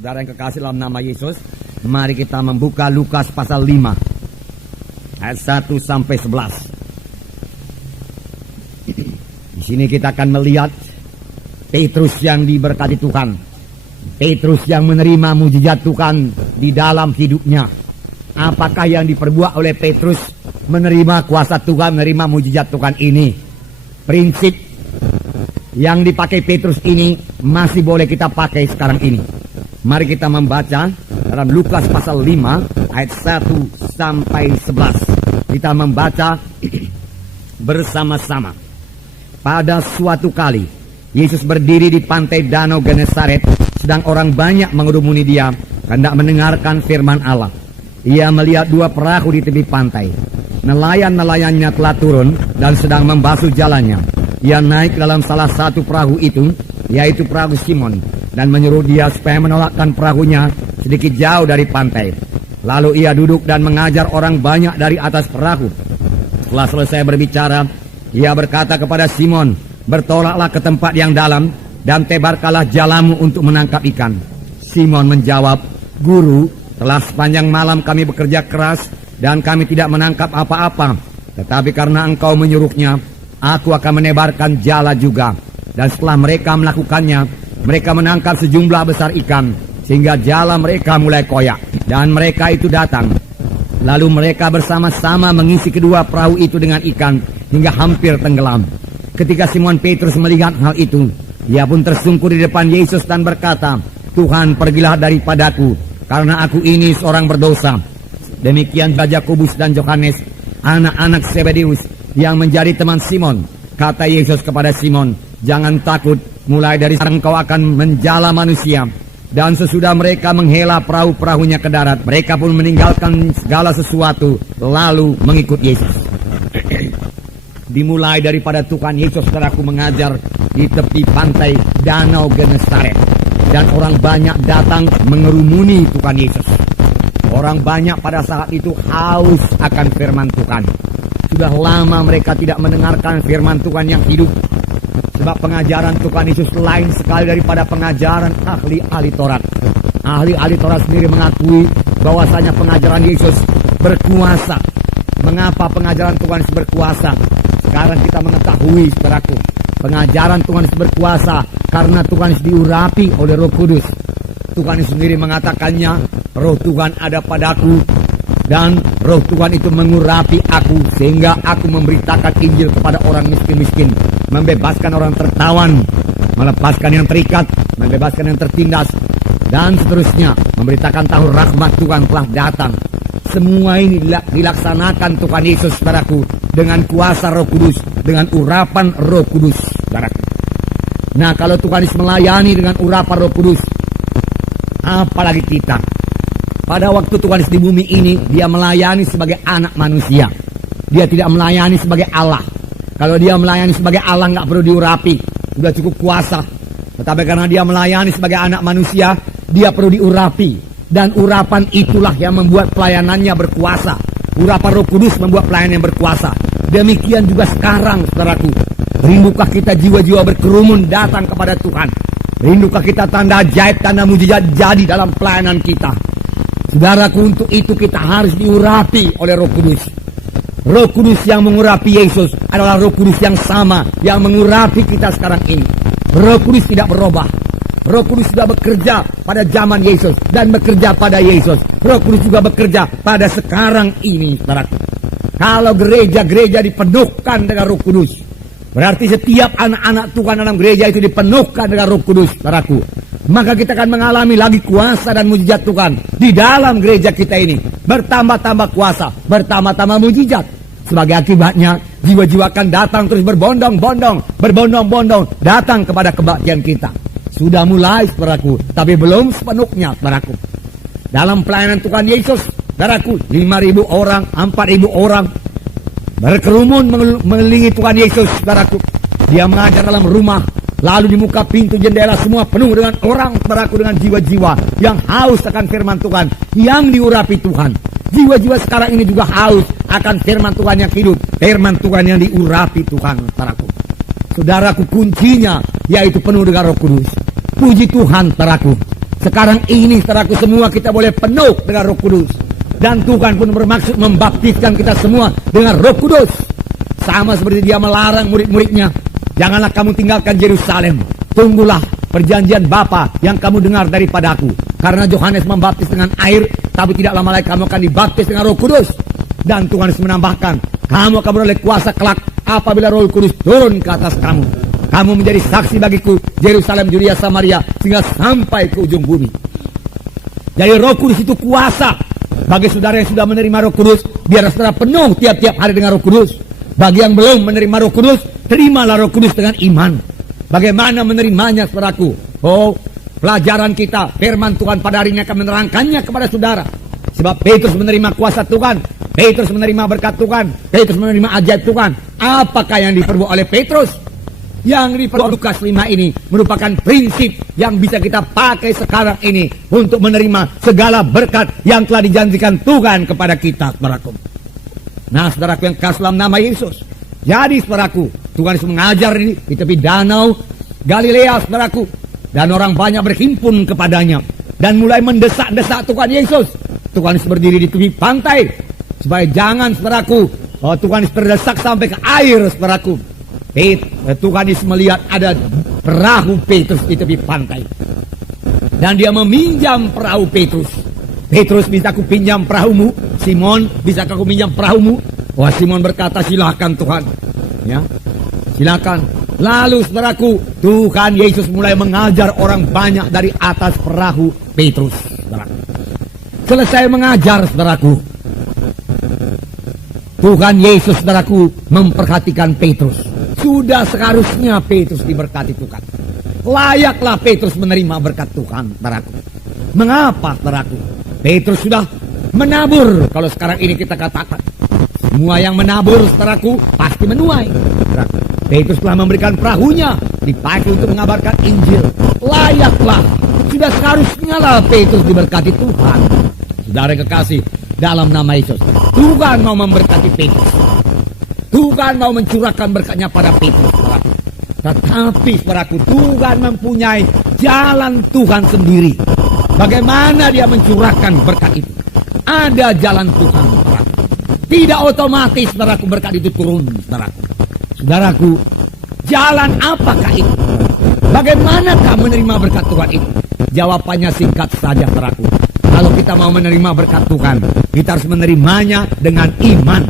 Saudara yang kekasih dalam nama Yesus, mari kita membuka Lukas pasal 5 ayat 1 sampai 11. Di sini kita akan melihat Petrus yang diberkati Tuhan, Petrus yang menerima mujizat Tuhan di dalam hidupnya. Apakah yang diperbuat oleh Petrus menerima kuasa Tuhan, menerima mujizat Tuhan ini? Prinsip yang dipakai Petrus ini masih boleh kita pakai sekarang ini. Mari kita membaca dalam Lukas pasal 5 ayat 1 sampai 11. Kita membaca bersama-sama. Pada suatu kali Yesus berdiri di pantai Danau Genesaret, sedang orang banyak mengerumuni dia hendak mendengarkan firman Allah. Ia melihat dua perahu di tepi pantai. Nelayan-nelayannya telah turun dan sedang membasuh jalannya. Ia naik dalam salah satu perahu itu, yaitu perahu Simon, dan menyuruh dia supaya menolakkan perahunya sedikit jauh dari pantai. Lalu ia duduk dan mengajar orang banyak dari atas perahu. Setelah selesai berbicara, ia berkata kepada Simon, "Bertolaklah ke tempat yang dalam dan tebarkanlah jalamu untuk menangkap ikan." Simon menjawab, "Guru, telah sepanjang malam kami bekerja keras dan kami tidak menangkap apa-apa. Tetapi karena engkau menyuruhnya, aku akan menebarkan jala juga." Dan setelah mereka melakukannya, mereka menangkap sejumlah besar ikan, sehingga jala mereka mulai koyak. Dan mereka itu datang. Lalu mereka bersama-sama mengisi kedua perahu itu dengan ikan, hingga hampir tenggelam. Ketika Simon Petrus melihat hal itu, ia pun tersungkur di depan Yesus dan berkata, "Tuhan, pergilah daripadaku, karena aku ini seorang berdosa." Demikian juga Yakobus dan Yohanes, anak-anak Zebedeus, yang menjadi teman Simon. Kata Yesus kepada Simon, "Jangan takut, mulai dari sekarang kau akan menjala manusia." Dan sesudah mereka menghela perahu-perahunya ke darat, mereka pun meninggalkan segala sesuatu, lalu mengikut Yesus. Dimulai daripada Tuhan Yesus, saudaraku, mengajar di tepi pantai Danau Genesaret. Dan orang banyak datang mengerumuni Tuhan Yesus. Orang banyak pada saat itu haus akan firman Tuhan. Sudah lama mereka tidak mendengarkan firman Tuhan yang hidup. Sebab pengajaran Tuhan Yesus lain sekali daripada pengajaran ahli-ahli Taurat. Ahli-ahli Taurat sendiri mengakui bahwasanya pengajaran Yesus berkuasa. Mengapa pengajaran Tuhan Yesus berkuasa? Sekarang kita mengetahui, saudaraku, pengajaran Tuhan Yesus berkuasa karena Tuhan Yesus diurapi oleh Roh Kudus. Tuhan Yesus sendiri mengatakannya, "Roh Tuhan ada padaku, dan Roh Tuhan itu mengurapi aku, sehingga aku memberitakan Injil kepada orang miskin-miskin, membebaskan orang tertawan, melepaskan yang terikat, membebaskan yang tertindas, dan seterusnya, memberitakan tahun rahmat Tuhan telah datang." Semua ini dilaksanakan Tuhan Yesus, saudaraku, dengan kuasa Roh Kudus, dengan urapan Roh Kudus, saudaraku. Nah, kalau Tuhan Yesus melayani dengan urapan Roh Kudus, apalagi kita. Pada waktu Tuhan Yesus di bumi ini, dia melayani sebagai anak manusia. Dia tidak melayani sebagai Allah. Kalau dia melayani sebagai Allah, nggak perlu diurapi, sudah cukup kuasa. Tetapi karena dia melayani sebagai anak manusia, dia perlu diurapi. Dan urapan itulah yang membuat pelayanannya berkuasa. Urapan Roh Kudus membuat pelayanan yang berkuasa. Demikian juga sekarang, saudaraku. Rindukah kita jiwa-jiwa berkerumun datang kepada Tuhan? Rindukah kita tanda ajaib, tanda mujizat jadi dalam pelayanan kita? Saudaraku, untuk itu kita harus diurapi oleh Roh Kudus. Roh Kudus yang mengurapi Yesus adalah Roh Kudus yang sama yang mengurapi kita sekarang ini. Roh Kudus tidak berubah. Roh Kudus sudah bekerja pada zaman Yesus dan bekerja pada Yesus. Roh Kudus juga bekerja pada sekarang ini, saudaraku. Kalau gereja-gereja dipenuhkan dengan Roh Kudus, berarti setiap anak-anak Tuhan dalam gereja itu dipenuhkan dengan Roh Kudus, saudaraku. Maka kita akan mengalami lagi kuasa dan mujizat Tuhan di dalam gereja kita ini. Bertambah-tambah kuasa, bertambah-tambah mujizat. Sebagai akibatnya, jiwa-jiwa akan datang terus berbondong-bondong datang kepada kebaktian kita. Sudah mulai, saudaraku, tapi belum sepenuhnya, saudaraku. Dalam pelayanan Tuhan Yesus, saudaraku, 5.000 orang, 4.000 orang berkerumun mengelilingi Tuhan Yesus, saudaraku. Dia mengajar dalam rumah, lalu di muka pintu jendela semua penuh dengan orang, saudaraku, dengan jiwa-jiwa yang haus akan firman Tuhan, yang diurapi Tuhan. Jiwa-jiwa sekarang ini juga haus akan firman Tuhan yang hidup, firman Tuhan yang diurapi Tuhan, saudaraku. Saudaraku, kuncinya yaitu penuh dengan Roh Kudus. Puji Tuhan, saudaraku. Sekarang ini saudaraku semua kita boleh penuh dengan Roh Kudus. Dan Tuhan pun bermaksud membaptiskan kita semua dengan Roh Kudus. Sama seperti dia melarang murid-muridnya, janganlah kamu tinggalkan Yerusalem. Tunggulah perjanjian Bapa yang kamu dengar daripadaku. Karena Yohanes membaptis dengan air, tapi tidak lama lagi kamu akan dibaptis dengan Roh Kudus. Dan Tuhan Yesus menambahkan, kamu akan beroleh kuasa kelak apabila Roh Kudus turun ke atas kamu. Kamu menjadi saksi bagiku, Yerusalem, Yudea, Samaria, sehingga sampai ke ujung bumi. Jadi Roh Kudus itu kuasa. Bagi saudara yang sudah menerima Roh Kudus, biar saudara penuh tiap-tiap hari dengan Roh Kudus. Bagi yang belum menerima Roh Kudus, terimalah Roh Kudus dengan iman. Bagaimana menerimanya, saudaraku? Oh, pelajaran kita, firman Tuhan pada hari ini akan menerangkannya kepada saudara. Sebab Petrus menerima kuasa Tuhan, Petrus menerima berkat Tuhan, Petrus menerima ajaib Tuhan. Apakah yang diperbuat oleh Petrus? Yang diperbuat Lukas 5 ini merupakan prinsip yang bisa kita pakai sekarang ini untuk menerima segala berkat yang telah dijanjikan Tuhan kepada kita, saudaraku. Nah, saudaraku yang kasih dalam nama Yesus. Jadi, saudaraku, Tuhan Yesus mengajar ini di tepi danau Galilea, saudaraku. Dan orang banyak berhimpun kepadanya dan mulai mendesak-desak Tuhan Yesus. Tuhan Yesus berdiri di tepi pantai supaya jangan, saudaraku, Tuhan Yesus terdesak sampai ke air, saudaraku. Tuhan Yesus melihat ada perahu Petrus di tepi pantai dan dia meminjam perahu Petrus. Petrus, bisa aku pinjam perahumu? Simon, bisa aku pinjam perahumu? Wah, Simon berkata, silakan Tuhan. Ya, silakan. Lalu, saudaraku, Tuhan Yesus mulai mengajar orang banyak dari atas perahu Petrus, saudaraku. Selesai mengajar, saudaraku, Tuhan Yesus, saudaraku, memperhatikan Petrus. Sudah seharusnya Petrus diberkati Tuhan. Layaklah Petrus menerima berkat Tuhan, saudaraku. Mengapa, saudaraku? Petrus sudah menabur. Kalau sekarang ini kita katakan, semua yang menabur, saudaraku, pasti menuai. Petrus telah memberikan perahunya dipakai untuk mengabarkan Injil. Layaklah, sudah seharusnya lah Petrus diberkati Tuhan. Saudara kekasih, dalam nama Yesus, Tuhan mau memberkati Petrus. Tuhan mau mencurahkan berkatnya pada Petrus. Tetapi, saudaraku, Tuhan mempunyai jalan Tuhan sendiri. Bagaimana dia mencurahkan berkat itu? Ada jalan Tuhan, saudaraku. Tidak otomatis, saudaraku, berkat itu turun, saudaraku. Saudaraku, jalan apakah itu? Bagaimana kamu menerima berkat Tuhan itu? Jawabannya singkat saja, saudaraku. Kalau kita mau menerima berkat Tuhan, kita harus menerimanya dengan iman.